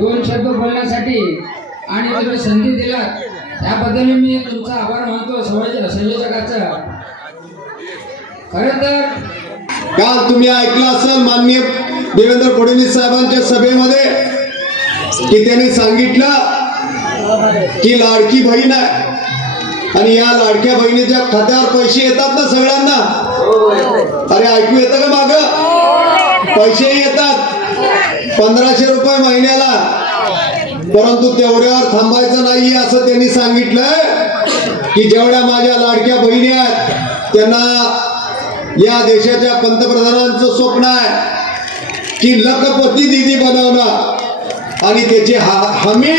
दोन शब्द बोलण्यासाठी आणि तुम्ही संधी दिलात त्याबद्दल मी तुमचा आभार मानतो संयोजकाचा। खरं तर काल तुम्ही ऐकलं असेल माननीय देवेंद्र फडणवीस साहेबांच्या सभेमध्ये की त्यांनी सांगितलं की लाडकी बहीण आहे आणि या लाडक्या बहिणीच्या खात्यावर पैसे येतात ना सगळ्यांना। अरे ऐकू येतं का माग? पैसे येतात 1500 रुपये महिन्याला, परंतु तेवढ्यावर थांबायचं नाहीये असं त्यांनी सांगितलंय की जेवढ्या माझ्या लाडक्या बहिणी आहेत त्यांना या देशाच्या पंतप्रधानांचं स्वप्न आहे की लखपती दीदी बनवणं आणि त्याची हमी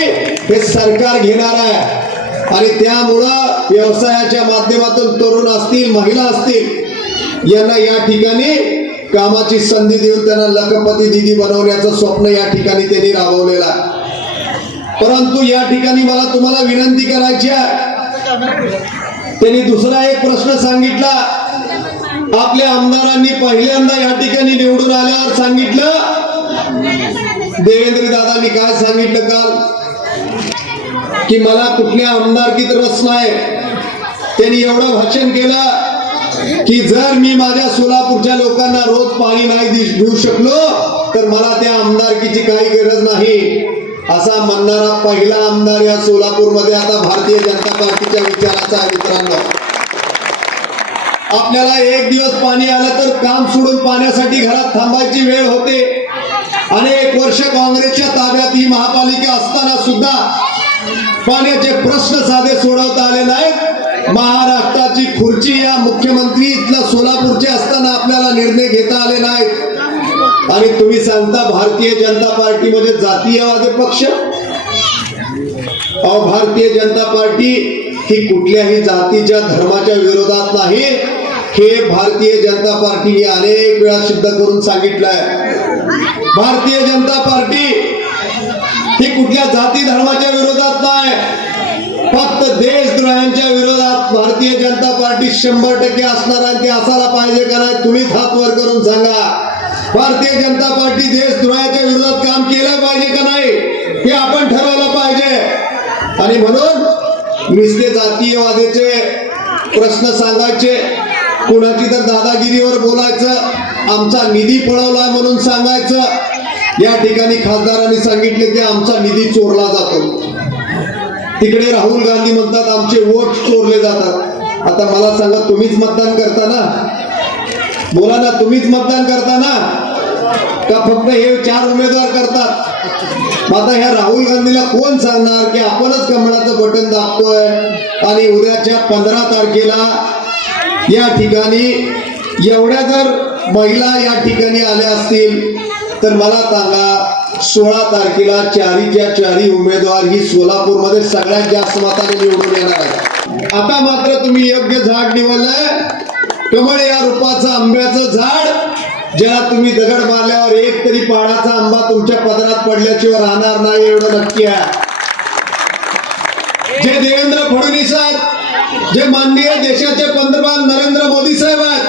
हे सरकार घेणार आहे। आणि त्यामुळं व्यवसायाच्या माध्यमातून तरुण असतील महिला असतील यांना या ठिकाणी कामाची संधी देऊन त्यांना लखपती दीदी बनवण्याचं स्वप्न या ठिकाणी त्यांनी राबवलेलं आहे। परंतु या ठिकाणी मला तुम्हाला विनंती करायची आहे, त्यांनी दुसरा एक प्रश्न सांगितला। आपल्या आमदारांनी पहिल्यांदा या ठिकाणी निवडून आल्यावर सांगितलं, देवेंद्र दादांनी काय सांगितलं काल की मला कुठल्या आमदारकीत रस नाही। त्यांनी एवढं भाषण केलं की जर मी माझ्या सोलापूरच्या लोकांना रोज पाणी नाही देऊ शकलो तर मला त्या आमदारकीची काही गरज नाही असा म्हणणारा पहिला आमदार या सोलापूरमध्ये आता भारतीय जनता पार्टीच्या विचाराचा आहे। मित्रांनो, आपल्याला एक दिवस पाणी आलं तर काम सोडून पाण्यासाठी घरात थांबायची वेळ होते। अनेक वर्ष काँग्रेसच्या ताब्यात ही महापालिका असताना सुद्धा पाण्याचे प्रश्न साधे सोडवता आले नाहीत। महाराष्ट्राची खुर्ची या मुख्यमंत्री इथल्या सोलापूरचे असताना आपल्याला निर्णय घेता आले नाहीत आणि तुम्ही सांगता भारतीय जनता पार्टी म्हणजे जातीयवादी पक्ष। भारतीय जनता पार्टी ही कुठल्याही जातीच्या धर्माच्या विरोधात नाही, हे भारतीय जनता पार्टीने अनेक वेळा सिद्ध करून सांगितलंय। भारतीय जनता पार्टी ही कुठल्या जाती धर्माच्या विरोधात नाही, फक्त देशद्रोह्यांच्या विरोधात भारतीय जनता पार्टी 100% असणार आहे। ते असायला पाहिजे का नाही तुम्हीच हात वर करून सांगा। भारतीय जनता पार्टी देशद्रोहाच्या विरोधात काम केलं पाहिजे का नाही हे आपण ठरवलं पाहिजे। आणि म्हणून नुसते जातीयवादाचे प्रश्न सांगायचे, कुणाची तर दादागिरीवर बोलायचं, आमचा निधी पळवला म्हणून सांगायचं। या ठिकाणी खासदारांनी सांगितले की आमचा निधी चोरला जातो, तिकडे राहुल गांधी म्हणतात आमचे वोट चोरले जातात। आता मला सांगा, तुम्हीच मतदान करता ना? बोला ना, तुम्हीच मतदान करता ना का फक्त हे 4 उमेदवार करतात? आता ह्या राहुल गांधीला कोण सांगणार की आपणच कमळाचं बटन दाबतोय आणि उद्याच्या 15 तारखेला या ठिकाणी एवढ्या जर महिला या ठिकाणी आल्या असतील तर मला सांगा 16 तारखेला 4च्या 4 उमेदवार ही सोलापूरमध्ये सगळ्यात जास्त मताने निवडून येणार आहेत। आता मात्र तुम्ही योग्य झाड निवडलंय, कमळ या रूपाचं आंब्याचं झाड, ज्याला तुम्ही दगड मारल्यावर एक तरी पाडाचा आंबा तुमच्या पदरात पडल्याशिवाय राहणार नाही एवढं नक्की आहे। जे देवेंद्र फडणवीस आहेत, जे माननीय देशाचे पंतप्रधान नरेंद्र मोदी साहेब आहेत,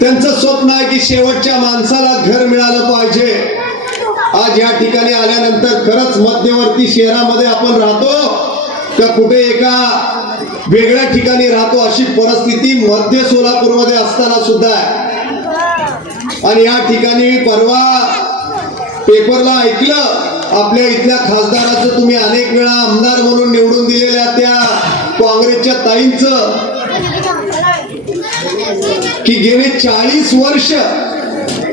त्यांचं स्वप्न आहे की शेवटच्या माणसाला घर मिळालं पाहिजे। आज या ठिकाणी आल्यानंतर खरंच मध्यवर्ती शहरामध्ये आपण राहतो का कुठे एका वेगळ्या ठिकाणी राहतो अशी परिस्थिती मध्य सोलापूरमध्ये असताना सुद्धा आहे। आणि या ठिकाणी परवा पेपरला ऐकलं आपल्या इथल्या खासदाराचं, तुम्ही अनेक वेळा आमदार म्हणून निवडून दिलेल्या त्या काँग्रेसच्या ताईंचं, की गेली 40 वर्ष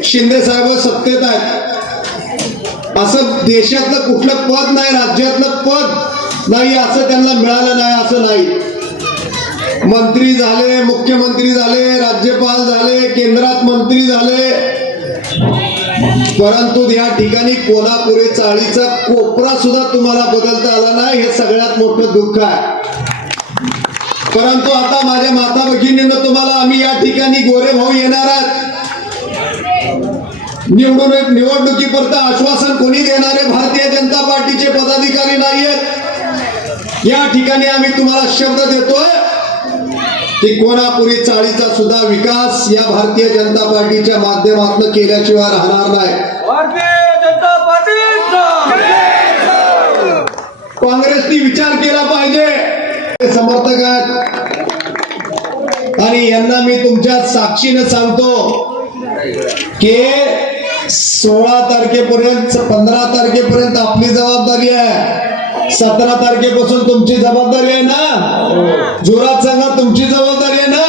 शिंदे साहेब सत्तेत आहेत, असं देशातलं कुठलं पद नाही, राज्यातलं पद नाही असं त्यांना मिळालं नाही असं नाही। मंत्री झाले, मुख्यमंत्री झाले, राज्यपाल झाले, केंद्रात मंत्री झाले, परंतु या ठिकाणी कोल्हापुरे चाळीचा कोपरा सुद्धा तुम्हाला बदलता आला नाही, हे सगळ्यात मोठं दुःख आहे। परंतु आता माझ्या माता भगिनींना तुम्हाला आम्ही या ठिकाणी गोरे भाऊ येणार आहात, निवडणुकीपर्यंत आश्वासन कोणी देणारे भारतीय जनता पार्टीचे पदाधिकारी नाहीयेत। या ठिकाणी आम्ही तुम्हाला शब्द देतोय की कोल्हापुरी चाळीचा सुद्धा विकास या भारतीय जनता पार्टीच्या माध्यमातून केल्याशिवाय राहणार नाही। भारतीय जनता पार्टी काँग्रेसनी विचार केला पाहिजे. समर्थक आहेत आणि यांना मी तुमच्या साक्षीनं सांगतो की 16 तारखेपर्यंत 15 तारखेपर्यंत आपली जबाबदारी आहे. 17 तारखेपासून तुमची जबाबदारी आहे ना. जोरात सांगा, तुमची जबाबदारी आहे ना.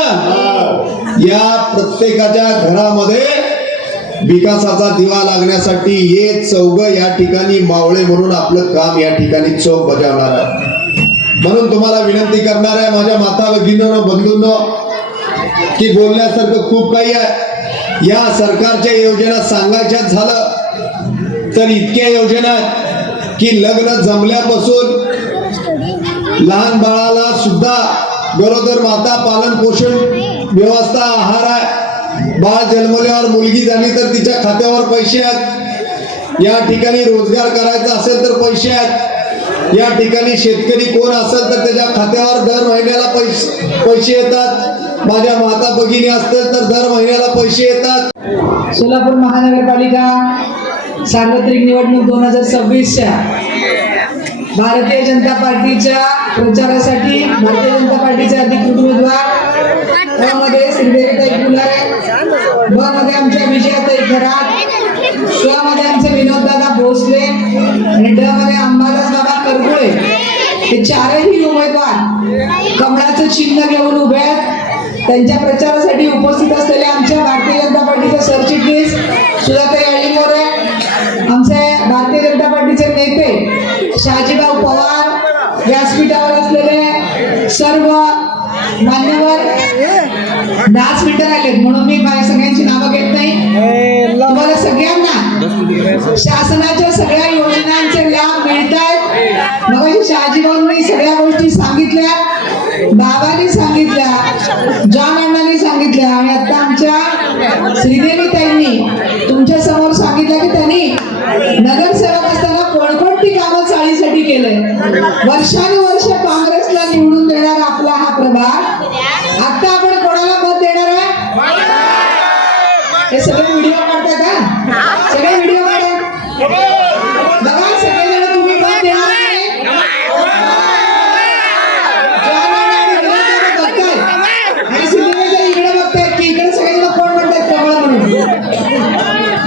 या प्रत्येकाच्या घरामध्ये विकासाचा दिवा लागण्यासाठी हे चौघ या ठिकाणी मावळे म्हणून आपलं काम या ठिकाणी चोख बजावणार आहे. म्हणून तुम्हाला विनंती करणार आहे माझ्या माता भगिनींनो, बंधूंनो, की बोलण्यासारखं खूप काही आहे. या सरकारच्या योजना सांगायच्या झालं तर इतक्या योजना आहेत की लग्न जमल्यापासून लहान बाळाला सुद्धा गरोदर माता पालन पोषण व्यवस्था आहार आहे. बाळ जन्मल्यावर मुलगी झाली तर तिच्या खात्यावर पैसे आहेत. या ठिकाणी रोजगार करायचा असेल तर पैसे आहेत. या ठिकाणी शेतकरी कोण असेल तर त्याच्या खात्यावर दर महिन्याला पैसे येतात. माझ्या माता भगिनी असतील तर दर महिन्याला पैसे येतात. सोलापूर महानगरपालिका सार्वत्रिक निवडणूक 2026च्या भारतीय जनता पार्टीच्या प्रचारासाठी भारतीय जनता पार्टीचे अधिकृत उमेदवार अ मध्ये श्रीदेवीताई फुलारे, ब मध्ये आमच्या विजयाताई खरात, क मध्ये आमचे विनोददादा भोसले आणि ड मध्ये अंबादास बाबा करगुळे हे चारही उमेदवार कमळाचं चिन्ह घेऊन उभे आहेत. त्यांच्या प्रचारासाठी उपस्थित असलेल्या आमच्या भारतीय जनता पार्टीचे सरचिटणीस सुधाताई अळीमोरे, आमचे भारतीय जनता पार्टीचे नेते शहाजीभाऊ पवार, व्यासपीठावर असलेले सर्व मान्यवर 10 मिनिटं राहिलेत म्हणून मी माझ्या सगळ्यांची नावं घेत नाही. तुम्हाला सगळ्यांना शासनाच्या सगळ्या योजनांचे लाभ मिळत आहेत. मग शहाजीभाऊंनी सगळ्या गोष्टी सांगितल्या, बाबांनी सांगितल्या, जॉन अण्णांनी सांगितल्या आणि आता आमच्या श्रीदेवीताईंनी तुमच्या समोर सांगितलं की त्यांनी नगरसेवक असताना कोणकोणती कामं चाळीसाठी केले. वर्षानुवर्ष काँग्रेसला निवडून देणारा आपला हा प्रभाग, आता आपण कोणाला मत देणार आहे? हे सगळे व्हिडिओ काढतात का? सगळे व्हिडिओ काढा बघा. सगळेजण तुम्ही मत देणार आहे? आणि सिद्धेश्वर इकडे बघतायत की इकडे सगळेजण कोण म्हणतात कमळ म्हणून.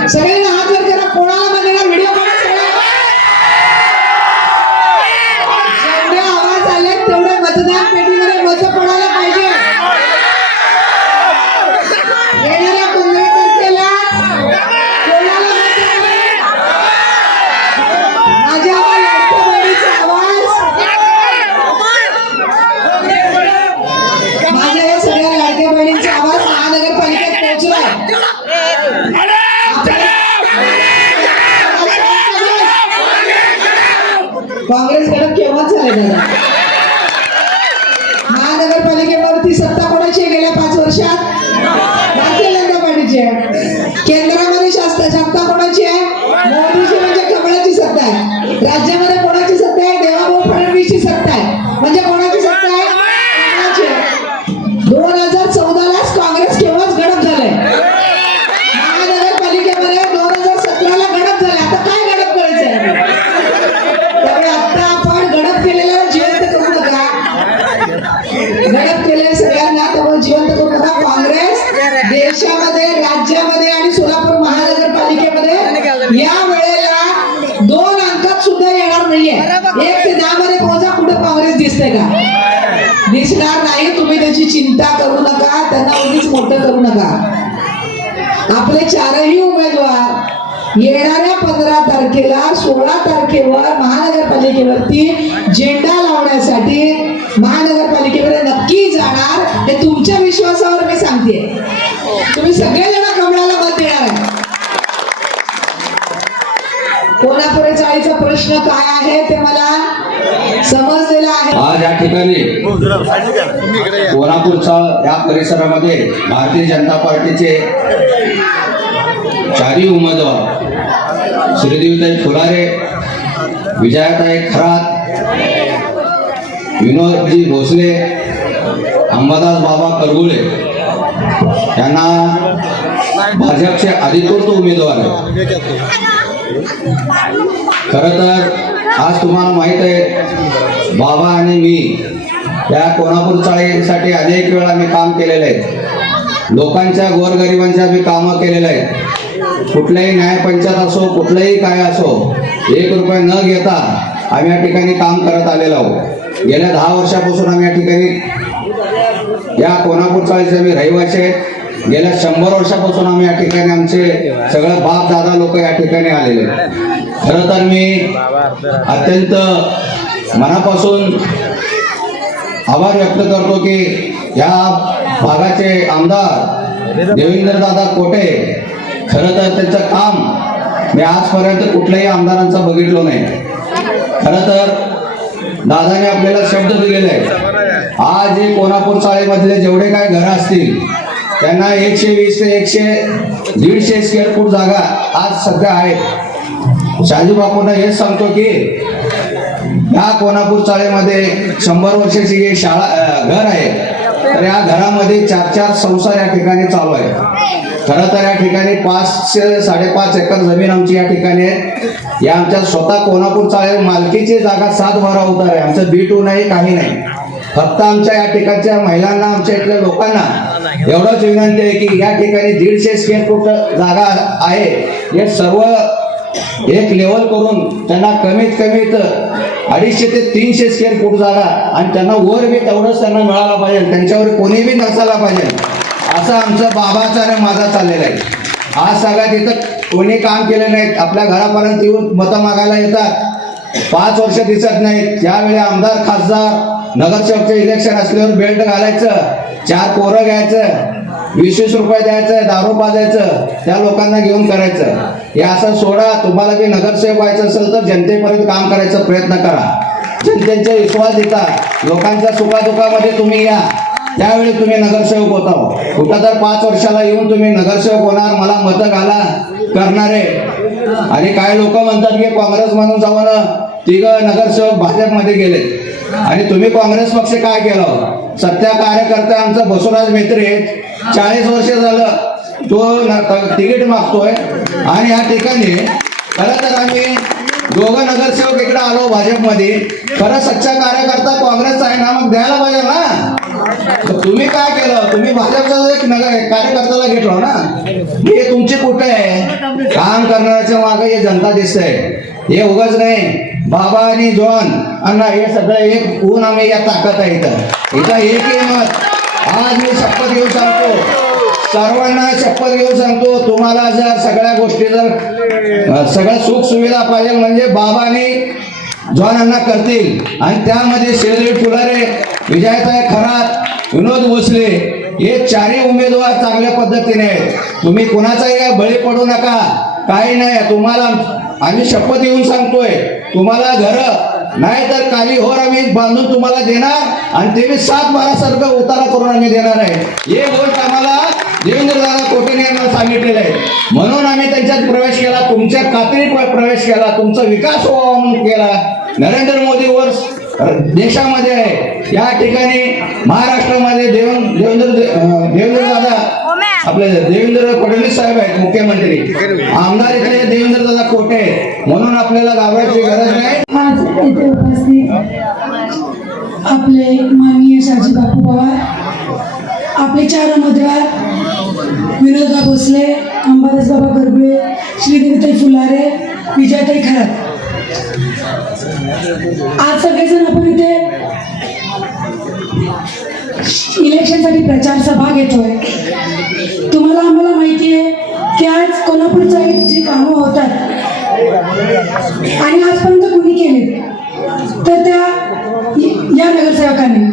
सगळेजण हात वर करा. कोणाला मत देणार? व्हिडिओ काढा सगळे. जेवढे आवाज आले तेवढे मतदान पेटीमध्ये मत पडायला पाहिजे. येणाऱ्या 15 तारखेला कोणाला मत देणार? माझ्या लाडक्या बहिणीचा आवाज, माझ्या या सगळ्या लाडक्या बहिणींचा आवाज महानगरपालिकेत पोहोचलाय. काँग्रेस गडप केव्हा झाले दादा? महानगरपालिकेवरती सत्ता कोणाची आहे गेल्या 5 वर्षात? भारतीय जनता पार्टीची आहे. केंद्रामध्ये सत्ता कोणाची आहे? मोदीची म्हणजे कमळाची सत्ता आहे. राज्यामध्ये कोणाची सत्ता आहे? देवाभाऊ फडणवीसची सत्ता आहे. म्हणजे कोणाची सत्ता आहे? कमळाची आहे. 2014लाच काँग्रेस केव्हाच गडप झालंय. महानगरपालिकेमध्ये 2017ला गडप झाले. आता काय गडप करायचंय? त्यामुळे आता आपण गडप केलेला जिवंत करू नका. गडप केले सगळ्यांना त्यामुळे जिवंत करू नका. काँग्रेस देशामध्ये, राज्यामध्ये आणि सोलापूर महानगरपालिकेमध्ये या वेळेला 2 अंकात सुद्धा येणार नाहीये. 1 ते 10 मध्ये पोहोचा. कुठे काँग्रेस दिसते का? दिसणार नाही. तुम्ही त्याची चिंता करू नका. त्यांना उगीच मोठं करू नका. आपले चारही उमेदवार येणाऱ्या 15 तारखेला 16 तारखेवर महानगरपालिकेवरती झेंडा लावण्यासाठी महानगरपालिकेकडे नक्की जाणार. हे तुमच्या विश्वासावर मी सांगते. तुम्ही सगळेजण कमळाला मत देणार आहे. कोणापुढे जायचा प्रश्न काय आहे ते मला समजलेलं आहे. आज या ठिकाणी कोल्हापूरच्या या परिसरामध्ये भारतीय जनता पार्टीचे चारही उमेदवार श्रीदेवीताई फुलारे, विजयाताई खरात, विनोदजी भोसले, अंबादास बाबा करगुळे यांना भाजपचे अधिकृत उमेदवार आहेत. खरं तर आज तुम्हाला माहीत आहे, बाबा आणि मी या कोल्हापूर चाळीसाठी अनेक वेळा मी काम केलेलं आहे. लोकांच्या गोरगरिबांच्या मी कामं केलेलं आहे. कुठल्याही न्यायपंचायत असो, कुठलंही काय असो, 1 रुपया न घेता आम्ही या ठिकाणी काम करत आलेलो आहोत. गेल्या 10 वर्षापासून आम्ही या ठिकाणी या कोल्हापूर चाळीचे आम्ही रहिवासी आहेत. गेल्या 100 वर्षापासून आम्ही या ठिकाणी आमचे सगळं बाप दादा लोक या ठिकाणी आलेले आहेत. खरं तर मी अत्यंत मनापासून आभार व्यक्त करतो की या भागाचे आमदार देवेंद्रदादा कोटे, खरं तर त्यांचं काम मी आजपर्यंत कुठल्याही आमदारांचं बघितलं नाही. खरं तर दादाने आपल्याला शब्द दिलेला आहे. आज हे कोल्हापूर चाळीमधले जेवढे काय घरं असतील त्यांना 120 ते 150 स्क्वेअर फूट जागा आज सध्या आहेत. शहाजी बापूंना हेच सांगतो की या कोल्हापूर चाळीमध्ये 100 वर्षाची एक शाळा घर आहे, तर या घरामध्ये 4-4 संसार या ठिकाणी चालू आहे. खरं तर या ठिकाणी 5-5.5 एकर जमीन आमची या ठिकाणी आहे. या आमच्या स्वतः कोल्हापूर चाळे मालकीची जागा 7-12 उतार आहे. आमचं B2 नाही, काही नाही. फक्त आमच्या या ठिकाणच्या महिलांना, आमच्या इथल्या लोकांना एवढंच विनंती आहे की या ठिकाणी 150 स्क्वेअर फूट जागा आहे, हे सर्व एक लेवल करून त्यांना कमीत कमी 250 ते 300 स्क्वेअर फूट जागा आणि त्यांना वर बी तेवढंच त्यांना मिळाला पाहिजे, त्यांच्यावर कोणी बी नसायला पाहिजे, असं आमचं बाबाचा आणि माझा चाललेलं आहे. आज सगळ्यात इथं कोणी काम केलं नाहीत. आपल्या घरापर्यंत येऊन मतं मागायला येतात, 5 वर्ष दिसत नाहीत. ज्यावेळी आमदार, खासदार, नगरसेवकचे इलेक्शन असल्यावर बेल्ट घालायचं, 4 पोरं घ्यायचं, 20-20 रुपये द्यायचं, दारू पाजायचं, त्या लोकांना घेऊन करायचं. हे असं सोडा. तुम्हाला बी नगरसेवक व्हायचं असेल तर जनतेपर्यंत काम करायचा प्रयत्न करा. जनतेचा विश्वास देता, लोकांच्या सुखादुखामध्ये तुम्ही या, त्यावेळी तुम्ही नगरसेवक होता. कुठं तर 5 वर्षाला येऊन तुम्ही नगरसेवक होणार, मला मतं घाला करणारे. आणि काही लोक म्हणतात की काँग्रेस म्हणून जाऊन 3 नगरसेवक भाजपमध्ये गेले आणि तुम्ही काँग्रेस पक्ष काय केलं? सत्या कार्यकर्ता आमचा बसवराज मेत्रे 40 वर्ष झालं तो तिकीट मागतोय. आणि या ठिकाणी खरं तर आम्ही 2 नगरसेवक इकडे आलो भाजपमध्ये. खरं सच्चा कार्यकर्ता काँग्रेसचा आहे ना, मग द्यायला पाहिजे ना. तुम्ही काय केलं? तुम्ही भाजपचा एक कार्यकर्त्याला घेतलो ना. हे तुमची कुठे आहे? काम करण्याच्या मागे हे जनता दिसतंय. हे उगाच नाही. बाबा आणि जॉन अण्णा हे सगळं एक होऊन आम्ही या ताकद आहे. इथं एक मत. आज मी शपथ घेऊन सांगतो, सर्वांना शपथ घेऊन सांगतो, तुम्हाला जर सगळ्या गोष्टी जर सगळ्या सुख सुविधा पाहिजे म्हणजे बाबांनी जॉन अण्णा करतील. आणि त्यामध्ये श्रीदेवी फुलारे, विजयताई खरात, विनोद भोसले हे 4ही उमेदवार चांगल्या पद्धतीने आहेत. तुम्ही कुणाचाही बळी पडू नका, काही नाही. तुम्हाला आम्ही शपथ घेऊन सांगतोय, तुम्हाला घर नाही तर काली होर आम्ही बांधून तुम्हाला देणार आणि ते 7-12 सारखं उतारा करून आम्ही देणार आहे. हे गोष्ट आम्हाला देवेंद्रदादा कोटेने सांगितलेलं आहे. म्हणून आम्ही त्यांच्यात प्रवेश केला, तुमच्या खात्रीत प्रवेश केला, तुमचा विकास व्हावा म्हणून केला. नरेंद्र मोदीवर देशामध्ये आहे, या ठिकाणी महाराष्ट्रामध्ये देवेंद्रदादा आपले देवेंद्र फडणवीस साहेब आहेत मुख्यमंत्री, आमदार इथे देवेंद्रदादा कोटे, म्हणून आपल्याला घाबरायची गरज नाही. आज इथे उपस्थित आपले माननीय शहाजी बापू पवार, आपले 4 उमेदवार विनोदबा भोसले, अंबादास बाबा गरगुळे, श्रीदेवीताई फुलारे, विजयताई खरात. आज सगळेजण आपण इथे इलेक्शनसाठी प्रचार सभा घेतोय. तुम्हाला आम्हाला माहिती आहे की आज कोल्हापूरच्या जी कामं होतात आणि आजपर्यंत कोणी केले तर त्या या नगरसेवकांनी,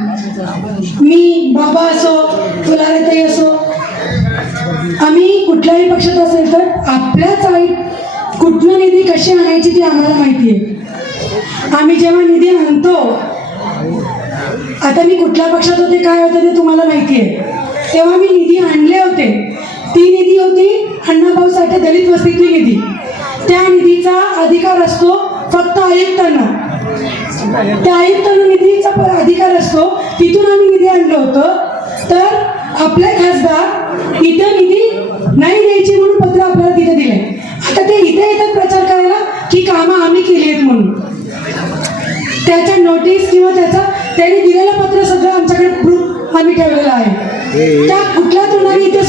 मी बाबा असो, फुलारेताई असो, आम्ही कुठल्याही पक्षात असेल तर आपल्या चाळीत कुठनं निधी कशी आणायची ती आम्हाला माहिती आहे. आम्ही जेव्हा निधी आणतो, आता मी कुठल्या पक्षात होते काय होते ते तुम्हाला माहिती आहे, तेव्हा मी निधी आणले होते. ती निधी होती अण्णाभाऊ साठे दलित वस्तीतली निधी. त्या निधीचा अधिकार असतो फक्त आयुक्तांना. त्या आयुक्तांना निधीचा अधिकार असतो. तिथून आम्ही निधी आणलं होतं. तर आपले खासदार इथे निधी नाही द्यायची म्हणून पत्र आपल्याला तिथे दिले. आता ते इथे येतात प्रचार करायला की कामं आम्ही केली आहेत म्हणून. त्याच्या नोटीस किंवा त्यांनी दिलेलं पत्र सगळं आमच्याकडे प्रूफ आम्ही ठेवलेलं आहे. त्या कुठल्या तोंडाने इथे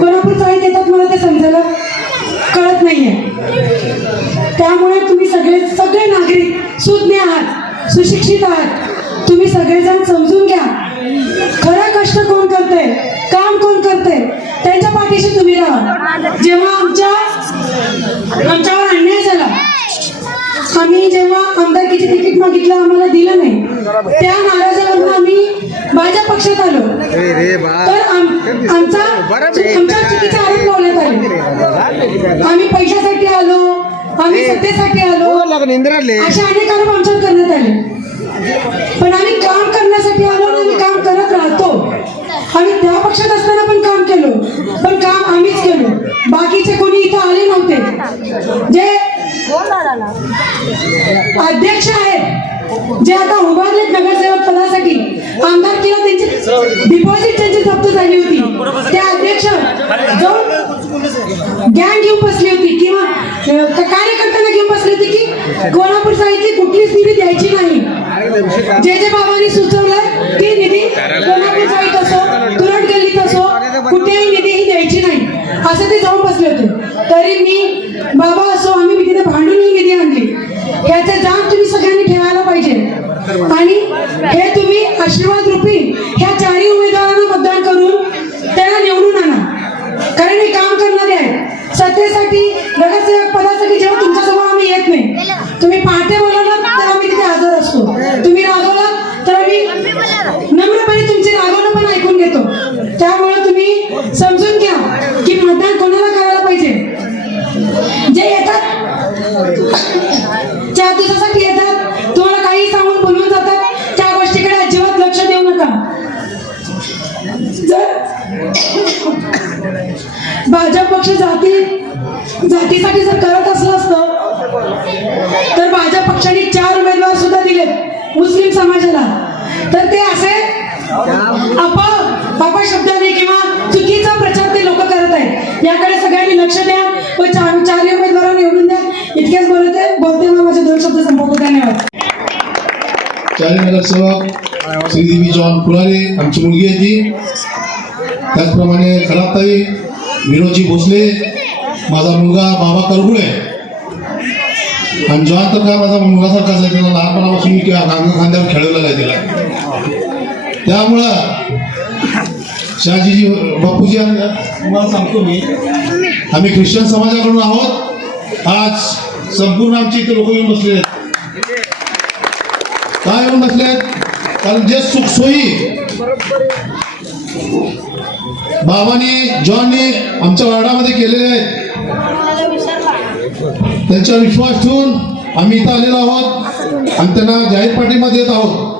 कोल्हापूर चाळीत येतात मला ते समजायला कळत नाहीये. त्यामुळे तुम्ही सगळे नागरिक सुज्ञ आहात, सुशिक्षित आहात. तुम्ही सगळेजण समजून घ्या, खरं कष्ट कोण करतंय, काम कोण करतंय, त्यांच्या पाठीशी तुम्ही राहा. जेव्हा आमच्यावर अन्याय झाला, आम्ही जेव्हा आमदारकीचे तिकीट मागितलं आम्हाला दिलं नाही, त्या नाराजीवरून आम्ही भाजप पक्षात आलो. तर आमच्यावर चुकीचे आरोप लावण्यात आले. आम्ही पैशासाठी आलो, आम्ही सत्तेसाठी आलो, अशा अनेक आरोप आमच्यावर करण्यात आले. पण आम्ही काम करण्यासाठी आलो आणि आम्ही काम करत राहतो. आम्ही त्या पक्षात असताना पण काम केलो, पण काम आम्हीच केलो. बाकीचे कोणी इथं आले नव्हते. जे अध्यक्ष आहेत, जे आता उभारलेत नगरसेवक पदासाठी, आमदारकीला त्यांची डिपॉझिट त्यांची जप्त झाली होती, ते अध्यक्ष जाऊन गँग घेऊन बसली होती किंवा कार्यकर्त्यांना घेऊन बसली होती की कोल्हापूर साहित्य कुठलीच निधी द्यायची नाही. जे बाबांनी सुचवलं ती निधी कोल्हापूर साहित्य असो, तुरट गल्लीत असो, कुठेही निधी ही द्यायची नाही असं ते जाऊन बसले होते. तरी मी बाबा असो, आम्ही तिथे भांडून ही निधी आणली. याचे जाण तुम्ही सगळ्यांनी ठेवायला पाहिजे. आणि हे तुम्ही आशीर्वाद रूपी ह्या चारही उमेदवारांना मतदान करून त्यांना निवडून आणा. कारण हे काम करणारे आहेत. सत्तेसाठी, नगरसेवक पदासाठी जेव्हा तुमच्यासमोर आम्ही येत नाही, तुम्ही पहाटे बोलावलात तर आम्ही तिथे हजर असतो, तुम्ही रागवलात तर आम्ही नम्रपणे तुमचे रागवणं पण ऐकून घेतो. त्यामुळे तुम्ही समजून घ्या की मतदान कोणाला करायला पाहिजे. जे येतात 4 दिवसासाठी येतात, तुम्हाला काही सांगून बोलून जातात, त्या गोष्टीकडे अजिबात लक्ष देऊ नका. जर भाजप पक्ष जातीसाठी जर करत असलं असतं तर भाजप पक्षाने 4 उमेदवार सुद्धा दिलेत मुस्लिम समाजाला. तर ते असे अपशब्दाने किंवा चुकीचा प्रचार ते लोक करत आहेत. याकडे सगळ्यांनी लक्ष द्या व 4 उमेदवारांना निवडून द्या. इतकेच बोलते माझे 2 शब्द संपवतो. धन्यवाद. चारी नगरसेवक श्रीदेवी जॉन फुलारे आमची मुलगी आहे ती. त्याचप्रमाणे खराबताई विनोदजी भोसले माझा मुलगा बाबा करगुळे. आणि जॉन तर काय माझा मुलासारखाच आहे, त्याला लहानपणापासून मी खांद्यावर खेळवलेला आहे तिला. त्यामुळं शहाजीजी बापूजी तुम्हाला सांगतो मी, आम्ही ख्रिश्चन समाजाकडून आहोत. आज संपूर्ण आमची इथे लोक येऊन बसलेले आहेत. काय येऊन बसलेत? कारण जे सुखसोयी बाबांनी जॉननी आमच्या वार्डामध्ये केलेले आहेत, त्यांचा विश्वास ठेवून आम्ही इथं आलेलो आहोत आणि त्यांना जाहीर पाठिंबा देत आहोत.